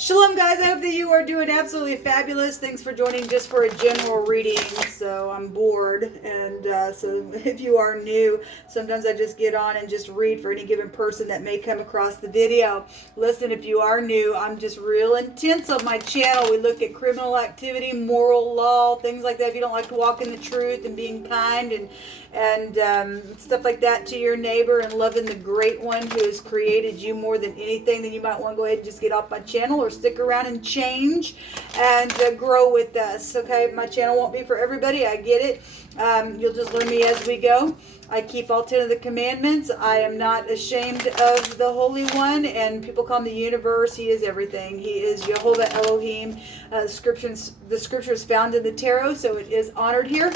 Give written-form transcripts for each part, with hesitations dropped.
Shalom, guys. I hope that you are doing absolutely fabulous. Thanks for joining just for a general reading. So I'm bored, and so if you are new, sometimes I just get on and just read for any given person that may come across the video. Listen, if you are new, I'm just real intense on my channel. We look at criminal activity, moral law, things like that. If you don't like to walk in the truth and being kind and stuff like that to your neighbor and loving the great one who has created you more than anything, then you might want to go ahead and just get off my channel or stick around and change and grow with us. Okay, my channel won't be for everybody. I get it. You'll just learn me as we go. I keep all 10 of the commandments. I am not ashamed of the Holy One, and people call him the universe. He is everything. He is Jehovah Elohim. The scripture is found in the tarot, so it is honored here.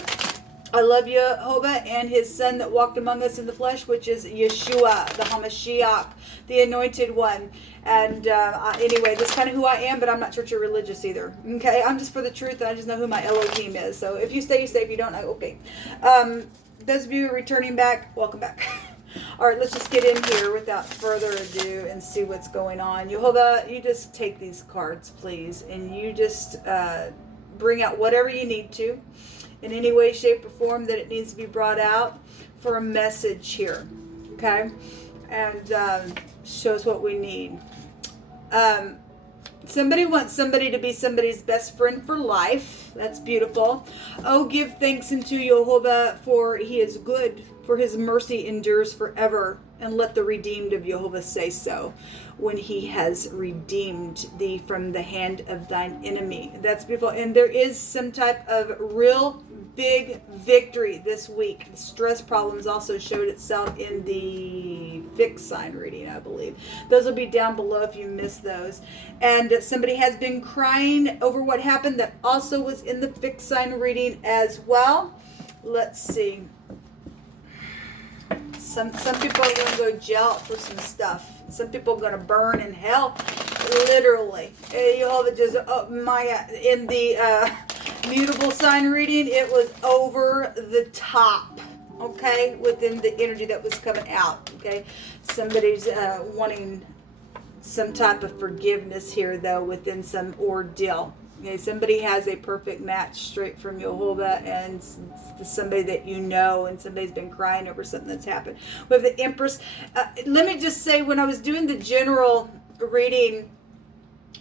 I love Jehovah and his son that walked among us in the flesh, which is Yeshua, the HaMashiach, the anointed one. And anyway, that's kind of who I am, but I'm not church or religious either. Okay, I'm just for the truth, and I just know who my Elohim is. So if you stay, you stay. If you don't, okay. Those of you returning back, welcome back. All right, let's just get in here without further ado and see what's going on. Jehovah, you just take these cards, please, and you just bring out whatever you need to, in any way, shape, or form that it needs to be brought out for a message here, okay? And shows what we need. Somebody wants somebody to be somebody's best friend for life. That's beautiful. Oh, give thanks unto Jehovah, for he is good, for his mercy endures forever. And let the redeemed of Jehovah say so, when he has redeemed thee from the hand of thine enemy. That's beautiful. And there is some type of real big victory this week. The stress problems also showed itself in the fixed sign reading, I believe. Those will be down below if you missed those. And somebody has been crying over what happened that also was in the fixed sign reading as well. Let's see. Some people are going to go jail for some stuff. Some people are going to burn in hell, literally. Jehovah just, in the mutable sign reading, it was over the top, okay, within the energy that was coming out, okay. Somebody's wanting some type of forgiveness here, though, within some ordeal. Okay, somebody has a perfect match straight from Jehovah, and somebody that you know, and somebody's been crying over something that's happened. We have the Empress. Let me just say, when I was doing the general reading,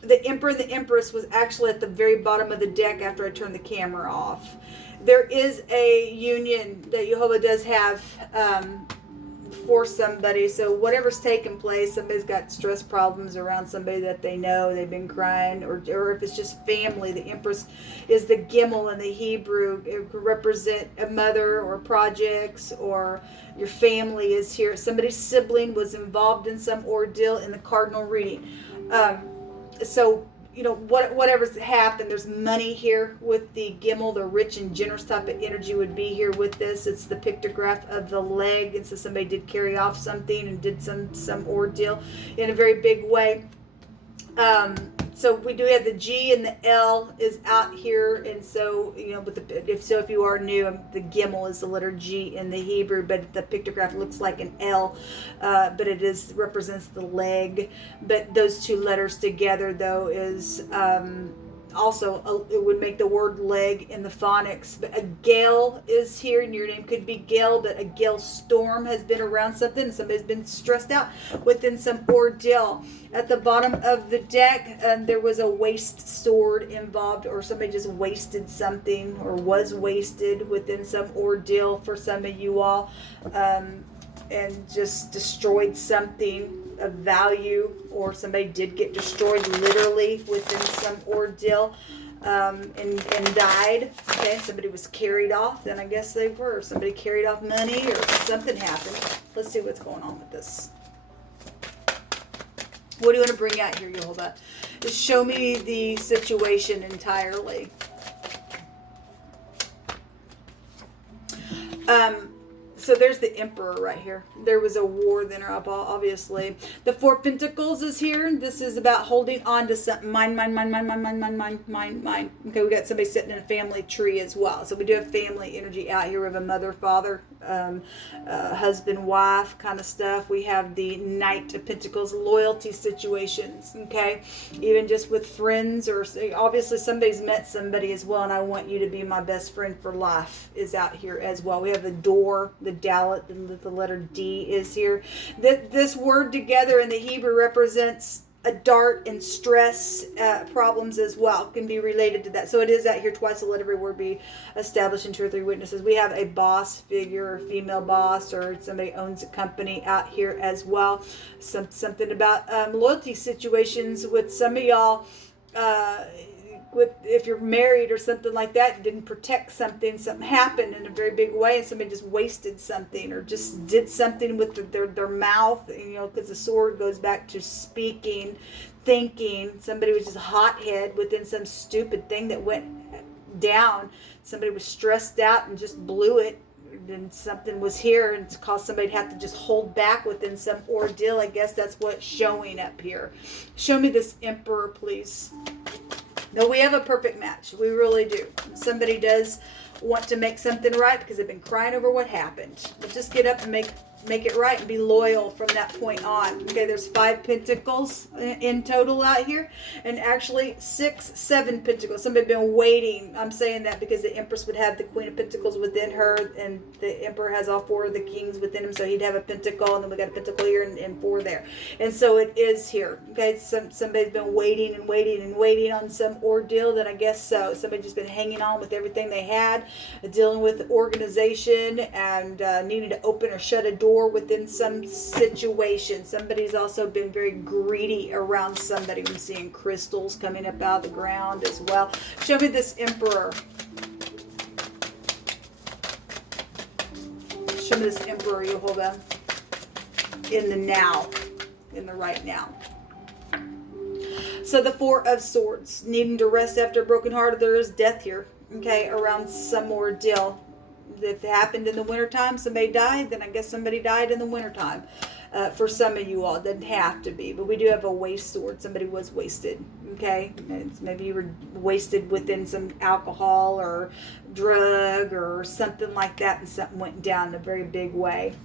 the Emperor and the Empress was actually at the very bottom of the deck after I turned the camera off. There is a union that Jehovah does have for somebody. So whatever's taking place, somebody's got stress problems around somebody that they know, they've been crying, or if it's just family. The Empress is the Gimel in the Hebrew. It could represent a mother or projects, or your family is here. Somebody's sibling was involved in some ordeal in the cardinal reading. So, you know, whatever's happened, there's money here with the Gimel. The rich and generous type of energy would be here with this. It's the pictograph of the leg, and so somebody did carry off something and did some ordeal in a very big way. So we do have the G, and the L is out here, and so, you know, but if you are new, the Gimel is the letter G in the Hebrew, but the pictograph looks like an L, but it represents the leg. But those two letters together, though, is also it would make the word leg in the phonics. But a gale is here, and your name could be Gale, but a gale storm has been around something, and somebody's been stressed out within some ordeal. At the bottom of the deck, there was a waste sword involved, or somebody just wasted something, or was wasted within some ordeal for some of you all, and just destroyed something of value, or somebody did get destroyed literally within some ordeal, and died. Okay, somebody was carried off, then I guess they were. Somebody carried off money, or something happened. Let's see what's going on with this. What do you want to bring out here, Jehovah? Just show me the situation entirely. So there's the Emperor right here. There was a war then, obviously. The Four Pentacles is here. This is about holding on to something. Mine. Okay, we got somebody sitting in a family tree as well. So we do have family energy out here. We have a mother, father, husband, wife kind of stuff. We have the Knight of Pentacles, loyalty situations, okay? Even just with friends, or obviously somebody's met somebody as well, and I want you to be my best friend for life is out here as well. We have the door, the Dalet, the letter D is here. This word together in the Hebrew represents a dart and stress problems as well, can be related to that. So it is out here twice. So let every word be established in 2 or 3 witnesses. We have a boss figure, or female boss, or somebody owns a company out here as well. Something about loyalty situations with some of y'all. With if you're married or something like that, didn't protect something happened in a very big way, and somebody just wasted something or just did something with their mouth, you know, because the sword goes back to speaking, thinking. Somebody was just a hothead within some stupid thing that went down. Somebody was stressed out and just blew it. And something was here and it's caused somebody to have to just hold back within some ordeal. I guess that's what's showing up here. Show me this Emperor, please. No, we have a perfect match. We really do. Somebody does want to make something right because they've been crying over what happened. But just get up and make it right and be loyal from that point on. Okay, there's 5 pentacles in total out here, and actually 6, 7 pentacles. Somebody been waiting. I'm saying that because the Empress would have the Queen of Pentacles within her, and the Emperor has all 4 of the Kings within him, so he'd have a pentacle, and then we got a pentacle here and 4 there, and so it is here. Okay, somebody's been waiting and waiting and waiting on some ordeal. Then I guess so. Somebody just been hanging on with everything they had, dealing with organization and needing to open or shut a door within some situation. Somebody's also been very greedy around somebody. I'm seeing crystals coming up out of the ground as well. Show me this Emperor. Show me this Emperor, Yehovah, in the now, in the right now. So the 4 of Swords, needing to rest after a broken heart. There is death here, okay, around some ordeal. If it happened in the wintertime, somebody died, then I guess somebody died in the wintertime. For some of you all, it doesn't have to be, but we do have a waste sword. Somebody was wasted, okay? Maybe you were wasted within some alcohol or drug or something like that, and something went down in a very big way.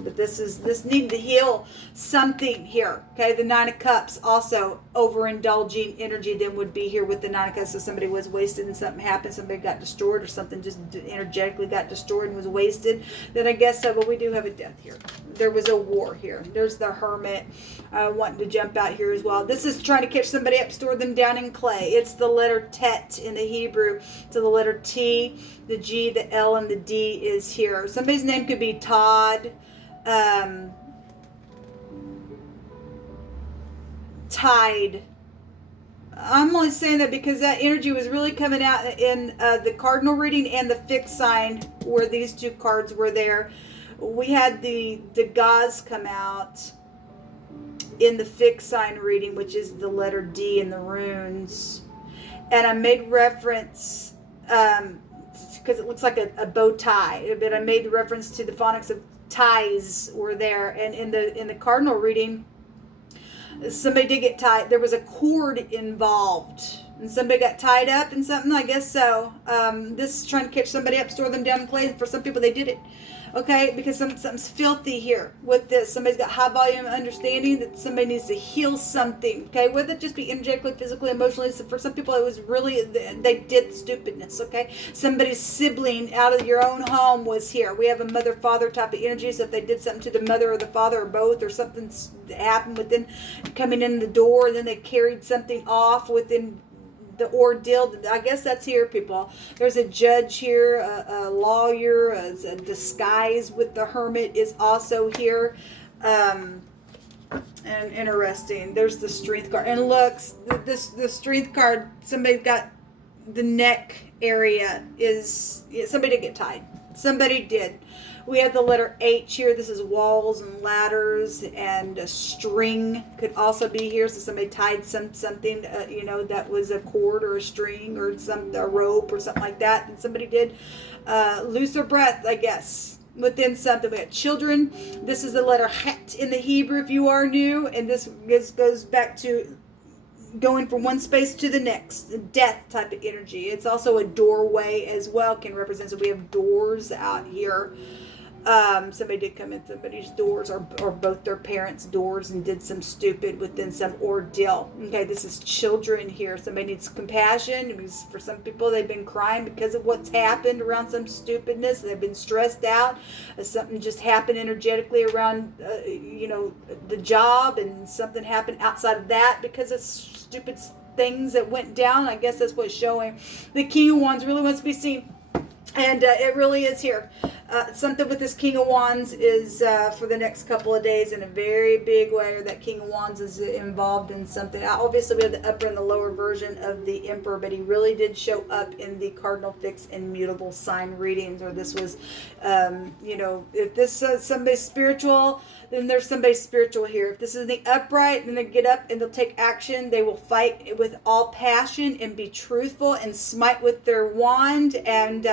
But this needed to heal something here. Okay, the 9 of Cups, also overindulging energy then would be here with the 9 of Cups. So somebody was wasted and something happened, somebody got destroyed, or something just energetically got destroyed and was wasted. Then I guess so, but we do have a death here. There was a war here. There's the Hermit wanting to jump out here as well. This is trying to catch somebody up, store them down in clay. It's the letter Tet in the Hebrew. So the letter T, the G, the L, and the D is here. Somebody's name could be Todd. Tide. I'm only saying that because that energy was really coming out in the cardinal reading and the fixed sign, where these 2 cards were there. We had the Gaz come out in the fixed sign reading, which is the letter D in the runes, and I made reference because it looks like a bow tie, but I made reference to the phonics of ties were there, and in the cardinal reading, somebody did get tied. There was a cord involved, and somebody got tied up in something. I guess so. This is trying to catch somebody up, store them down in clay. For some people, they did it. Okay, because something's filthy here with this. Somebody's got high volume understanding that somebody needs to heal something. Okay, whether it just be energetically, physically, emotionally. So for some people, it was really, they did stupidness. Okay, somebody's sibling out of your own home was here. We have a mother-father type of energy. So if they did something to the mother or the father or both, or something happened within coming in the door, and then they carried something off within the ordeal. I guess that's here, people. There's a judge here, a lawyer, a disguise with the Hermit is also here. And interesting. There's the Strength card. And looks, the Strength card, somebody's got the neck area is, somebody did get tied. Somebody did. We have the letter H here. This is walls and ladders, and a string could also be here. So somebody tied something, you know, that was a cord or a string or a rope or something like that. And somebody did lose their breath, I guess, within something. We got children. This is the letter Het in the Hebrew if you are new. And this goes back to going from one space to the next, death type of energy. It's also a doorway as well, can represent. So we have doors out here. Somebody did come in somebody's doors or both their parents' doors and did some stupid within some ordeal. Okay, this is children here. Somebody needs compassion. Because for some people, they've been crying because of what's happened around some stupidness. They've been stressed out. Something just happened energetically around, the job, and something happened outside of that because of stupid things that went down. I guess that's what's showing. The King of Wands really wants to be seen. And it really is here. Something with this King of Wands is for the next couple of days in a very big way, or that King of Wands is involved in something. Obviously, we have the upper and the lower version of the Emperor, but he really did show up in the Cardinal Fixed and Mutable sign readings, or this was, if this is somebody spiritual, then there's somebody spiritual here. If this is the upright, then they get up and they'll take action. They will fight with all passion and be truthful and smite with their wand, and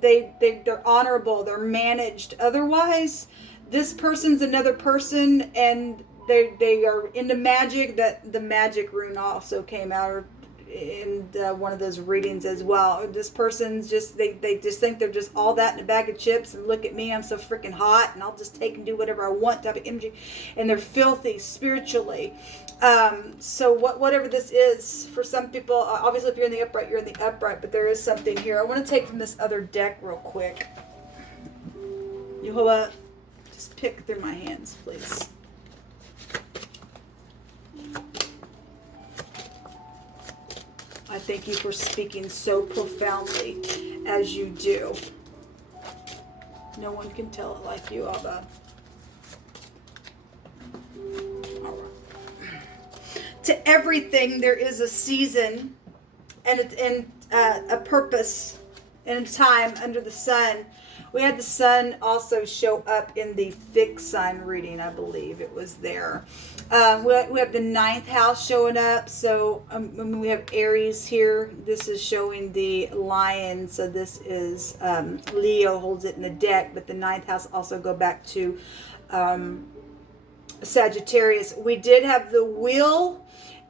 they're honorable, they're managed. Otherwise, this person's another person, and they are into magic. That the magic rune also came out in one of those readings as well. This person's just they just think they're just all that in a bag of chips, and look at me, I'm so freaking hot, and I'll just take and do whatever I want type of energy, and they're filthy spiritually. So whatever this is for some people, obviously if you're in the upright, you're in the upright, but there is something here. I want to take from this other deck real quick. YHVH, just pick through my hands, please. I thank you for speaking so profoundly as you do. No one can tell it like you, Abba. All right. To everything, there is a season and a purpose and a time under the sun. We had the sun also show up in the fixed sign reading, I believe it was there. We have the 9th house showing up. So we have Aries here. This is showing the lion. So this is Leo holds it in the deck. But the 9th house also go back to Sagittarius. We did have the wheel.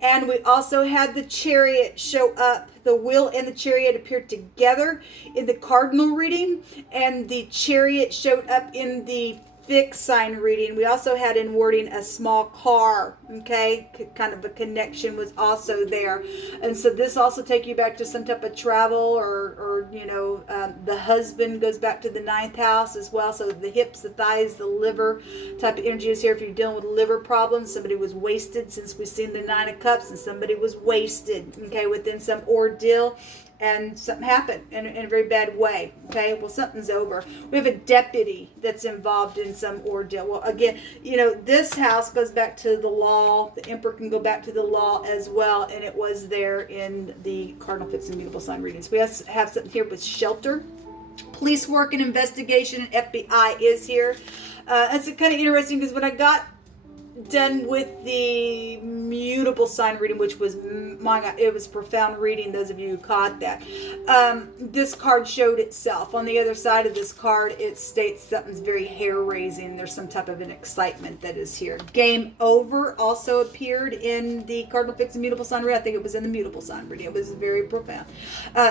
And we also had the chariot show up. The wheel and the chariot appeared together in the cardinal reading. And the chariot showed up in the fixed sign reading. We also had in wording a small car. Okay. Kind of a connection was also there. And so this also take you back to some type of travel or the husband goes back to the 9th house as well. So the hips, the thighs, the liver type of energy is here. If you're dealing with liver problems, somebody was wasted, since we've seen the 9 of Cups, and somebody was wasted, okay, within some ordeal. And something happened in a very bad way. Okay, well, something's over. We have a deputy that's involved in some ordeal. Well, again, this house goes back to the law. The Emperor can go back to the law as well. And it was there in the Cardinal Fixed and Mutable sign readings. We have something here with shelter. Police work and investigation, and FBI is here. It's kind of interesting because when I got done with the mutable sign reading, which was it was profound reading, those of you who caught that, this card showed itself. On the other side of this card, it states something's very hair-raising. There's some type of an excitement that is here. Game over also appeared in the Cardinal Fixed and Mutable sign reading. I think it was in the mutable sign reading. It was very profound.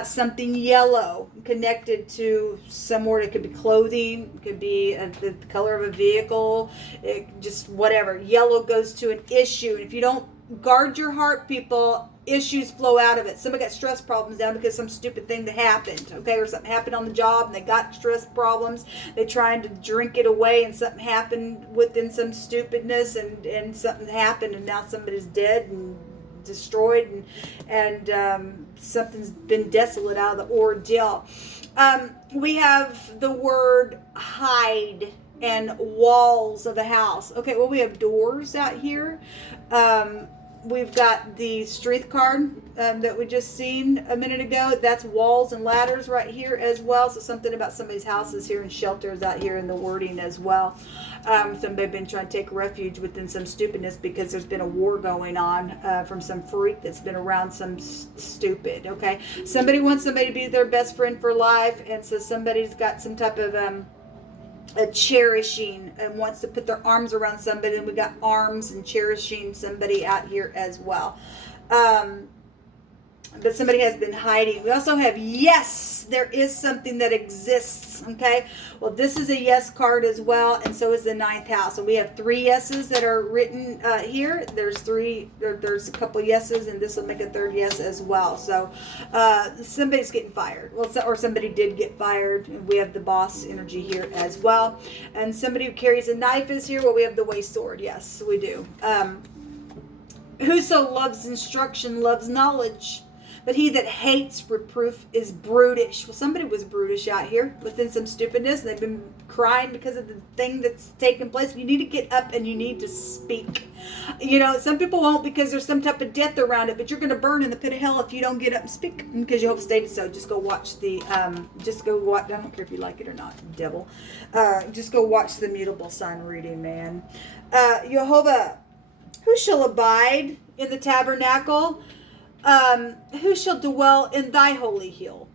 Something yellow connected to somewhere. It could be clothing, it could be the color of a vehicle, just whatever. Yellow goes to an issue. And if you don't guard your heart, people, issues flow out of it. Somebody got stress problems down because some stupid thing that happened, okay, or something happened on the job and they got stress problems. They trying to drink it away, and something happened within some stupidness, and something happened, and now somebody's dead and destroyed, and something's been desolate out of the ordeal. We have the word hide and walls of a house. Okay, well, we have doors out here. We've got the strength card that we just seen a minute ago. That's walls and ladders right here as well. So something about somebody's house is here, and shelters out here in the wording as well. Somebody been trying to take refuge within some stupidness because there's been a war going on from some freak that's been around some stupid. Okay, somebody wants somebody to be their best friend for life, and so somebody's got some type of a cherishing and wants to put their arms around somebody, and we got arms and cherishing somebody out here as well. but somebody has been hiding. We also have yes, there is something that exists. Okay, well, this is a yes card as well, and so is the 9th house. So we have 3 yeses that are written here. There's 3. There's a couple yeses, and this will make a 3rd yes as well. So somebody's getting fired. Well, or somebody did get fired. We have the boss energy here as well, and somebody who carries a knife is here. Well, we have the way sword. Yes, we do. Whoso loves instruction loves knowledge, but he that hates reproof is brutish. Well, somebody was brutish out here within some stupidness, and they've been crying because of the thing that's taken place. You need to get up and you need to speak. You know, some people won't because there's some type of death around it, but you're going to burn in the pit of hell if you don't get up and speak, because Jehovah stated so. Just go watch the, just go watch, I don't care if you like it or not, devil. Just go watch the mutable sign reading, man. Jehovah, who shall abide in the tabernacle? Who shall dwell in thy holy hill?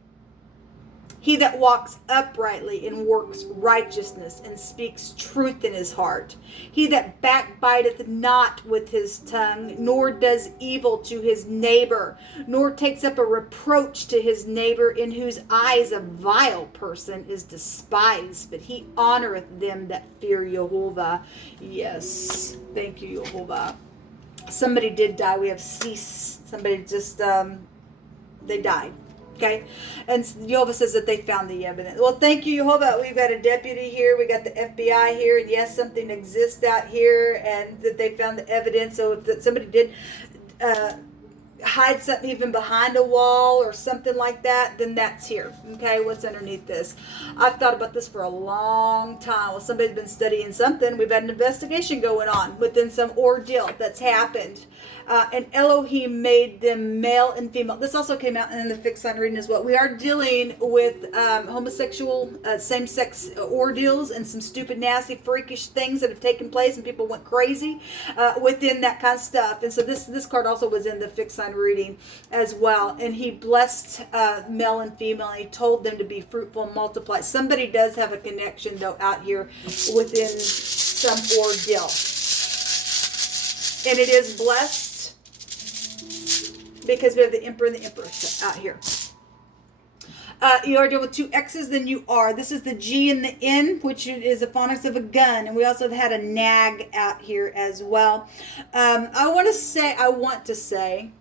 He that walks uprightly and works righteousness and speaks truth in his heart. He that backbiteth not with his tongue, nor does evil to his neighbor, nor takes up a reproach to his neighbor, in whose eyes a vile person is despised, but he honoreth them that fear Jehovah. Yes, thank you, Jehovah. Somebody did die. We have cease. Somebody just, they died. Okay. And Jehovah says that they found the evidence. Well, thank you, Jehovah. We've got a deputy here. We got the FBI here. And yes, something exists out here, and that they found the evidence. So if that somebody did hide something even behind a wall or something like that, then that's here. Okay, what's underneath this? I've thought about this for a long time. Well, somebody's been studying something. We've had an investigation going on within some ordeal that's happened. And Elohim made them male and female. This also came out in the fixed sign reading as well. We are dealing with homosexual, same-sex ordeals and some stupid, nasty, freakish things that have taken place, and people went crazy within that kind of stuff. And so this card also was in the fixed sign reading as well. And he blessed male and female, and he told them to be fruitful and multiply. Somebody does have a connection, though, out here within some ordeal. And it is blessed, because we have the Emperor and the Empress out here. You are dealing with 2 X's, then you are. This is the G and the N, which is a phonics of a gun. And we also have had a nag out here as well. I want to say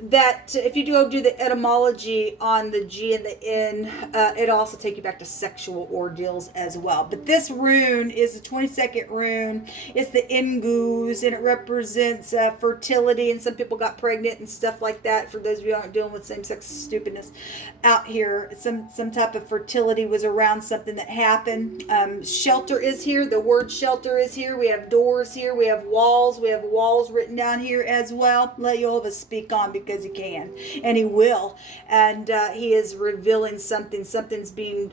that if you go do the etymology on the G and the N, it'll also take you back to sexual ordeals as well. But this rune is the 22nd rune. It's the Ingus, and it represents fertility, and some people got pregnant and stuff like that. For those of you who aren't dealing with same-sex stupidness out here, some type of fertility was around something that happened. Shelter is here. The word shelter is here. We have doors here. We have walls. We have walls written down here as well. Let Jehovah speak on, because he can, and he will, and he is revealing something. Something's being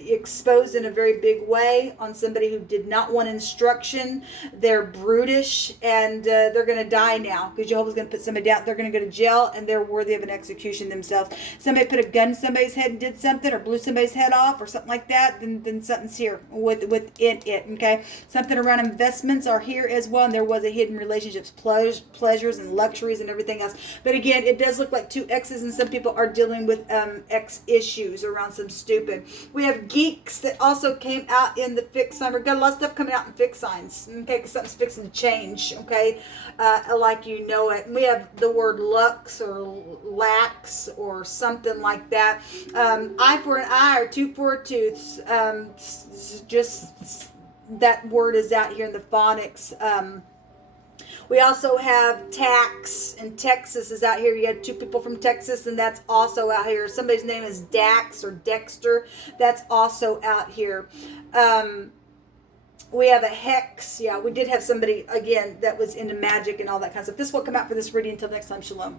exposed in a very big way on somebody who did not want instruction. They're brutish, and they're going to die now, because Jehovah's going to put somebody down. They're going to go to jail, and they're worthy of an execution themselves. Somebody put a gun to somebody's head and did something, or blew somebody's head off, or something like that, then something's here within it. Okay, something around investments are here as well, and there was a hidden relationships, pleasures and luxuries and everything else. But again, it does look like 2 X's, and some people are dealing with X issues around some stupid. We have geeks that also came out in the fixed sign. We've got a lot of stuff coming out in fixed signs, okay, because something's fixing to change, okay, like you know it. And we have the word lux or lax or something like that. Eye for an eye or tooth for a tooth. Just that word is out here in the phonics. We also have tax, and Texas is out here. You had 2 people from Texas, and that's also out here. Somebody's name is Dax or Dexter. That's also out here. We have a hex. Yeah, we did have somebody, again, that was into magic and all that kind of stuff. This will come out for this reading. Until next time, shalom.